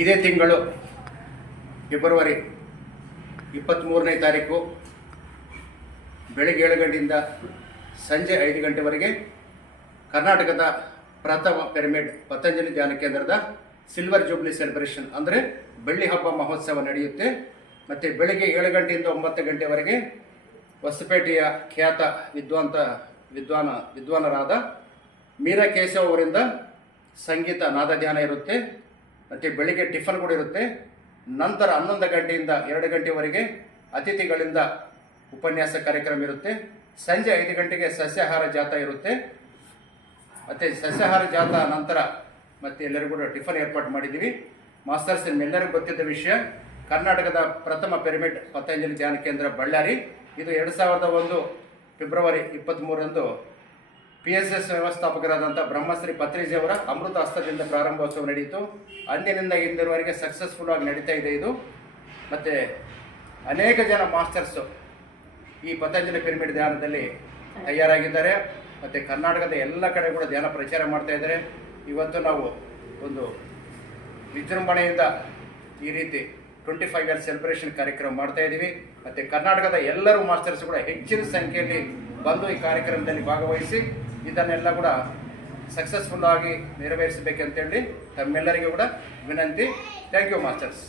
ಇದೇ ತಿಂಗಳು ಫೆಬ್ರವರಿ 23ನೇ ತಾರೀಕು ಬೆಳಗ್ಗೆ 7 ಗಂಟೆಯಿಂದ ಸಂಜೆ 5 ಗಂಟೆವರೆಗೆ ಕರ್ನಾಟಕದ ಪ್ರಥಮ ಪಿರಮಿಡ್ ಪತಂಜಲಿ ಧ್ಯಾನ ಕೇಂದ್ರದ ಸಿಲ್ವರ್ ಜೂಬ್ಲಿ ಸೆಲೆಬ್ರೇಷನ್ ಅಂದರೆ ಬೆಳ್ಳಿ ಹಬ್ಬ ಮಹೋತ್ಸವ ನಡೆಯುತ್ತೆ. ಮತ್ತು ಬೆಳಗ್ಗೆ 7 ಗಂಟೆಯಿಂದ 9 ಗಂಟೆವರೆಗೆ ಹೊಸಪೇಟೆಯ ಖ್ಯಾತ ವಿದ್ವಾನರಾದ ಮೀರಾ ಕೇಶವ್ ಅವರಿಂದ ಸಂಗೀತ ನಾದ ಧ್ಯಾನ ಇರುತ್ತೆ. ಮತ್ತು ಬೆಳಿಗ್ಗೆ ಟಿಫನ್ ಕೂಡ ಇರುತ್ತೆ. ನಂತರ 11 ಗಂಟೆಯಿಂದ 2 ಗಂಟೆವರೆಗೆ ಅತಿಥಿಗಳಿಂದ ಉಪನ್ಯಾಸ ಕಾರ್ಯಕ್ರಮ ಇರುತ್ತೆ. ಸಂಜೆ 5 ಗಂಟೆಗೆ ಸಸ್ಯಾಹಾರ ಜಾಥಾ ಇರುತ್ತೆ. ಮತ್ತು ಸಸ್ಯಾಹಾರ ಜಾಥಾ ನಂತರ ಮತ್ತು ಎಲ್ಲರಿಗೂ ಕೂಡ ಟಿಫನ್ ಏರ್ಪಾಡು ಮಾಡಿದ್ದೀವಿ. ಮಾಸ್ಟರ್ಸ್ ನಿಮ್ಮೆಲ್ಲರಿಗೂ ಗೊತ್ತಿದ್ದ ವಿಷಯ, ಕರ್ನಾಟಕದ ಪ್ರಥಮ ಪಿರಮಿಡ್ ಪತಂಜಲಿ ಧ್ಯಾನ ಕೇಂದ್ರ ಬಳ್ಳಾರಿ. ಇದು 2001 ಫೆಬ್ರವರಿ 23ರಂದು PSS ವ್ಯವಸ್ಥಾಪಕರಾದಂಥ ಬ್ರಹ್ಮಶ್ರೀ ಪತ್ರಿಜಿ ಅವರ ಅಮೃತ ಹಸ್ತದಿಂದ ಪ್ರಾರಂಭೋತ್ಸವ ನಡೆಯಿತು. ಅಂದಿನಿಂದ ಇಂದಿನವರೆಗೆ ಸಕ್ಸಸ್ಫುಲ್ ಆಗಿ ನಡೀತಾ ಇದೆ ಇದು. ಮತ್ತು ಅನೇಕ ಜನ ಮಾಸ್ಟರ್ಸು ಈ ಪತಂಜಲಿ ಪಿರಮಿಡ್ ಧ್ಯಾನದಲ್ಲಿ ತಯಾರಾಗಿದ್ದಾರೆ. ಮತ್ತು ಕರ್ನಾಟಕದ ಎಲ್ಲ ಕಡೆ ಕೂಡ ಧ್ಯಾನ ಪ್ರಚಾರ ಮಾಡ್ತಾ ಇದ್ದಾರೆ. ಇವತ್ತು ನಾವು ಒಂದು ವಿಜೃಂಭಣೆಯಿಂದ ಈ ರೀತಿ 25 ಇಯರ್ ಸೆಲೆಬ್ರೇಷನ್ ಕಾರ್ಯಕ್ರಮ ಮಾಡ್ತಾ ಇದ್ದೀವಿ. ಮತ್ತು ಕರ್ನಾಟಕದ ಎಲ್ಲರೂ ಮಾಸ್ಟರ್ಸ್ ಕೂಡ ಹೆಚ್ಚಿನ ಸಂಖ್ಯೆಯಲ್ಲಿ ಬಂದು ಈ ಕಾರ್ಯಕ್ರಮದಲ್ಲಿ ಭಾಗವಹಿಸಿ ಇದನ್ನೆಲ್ಲ ಕೂಡ ಸಕ್ಸಸ್ಫುಲ್ ಆಗಿ ನೆರವೇರಿಸಬೇಕಂತೇಳಿ ತಮ್ಮೆಲ್ಲರಿಗೂ ಕೂಡ ವಿನಂತಿ. Thank you masters.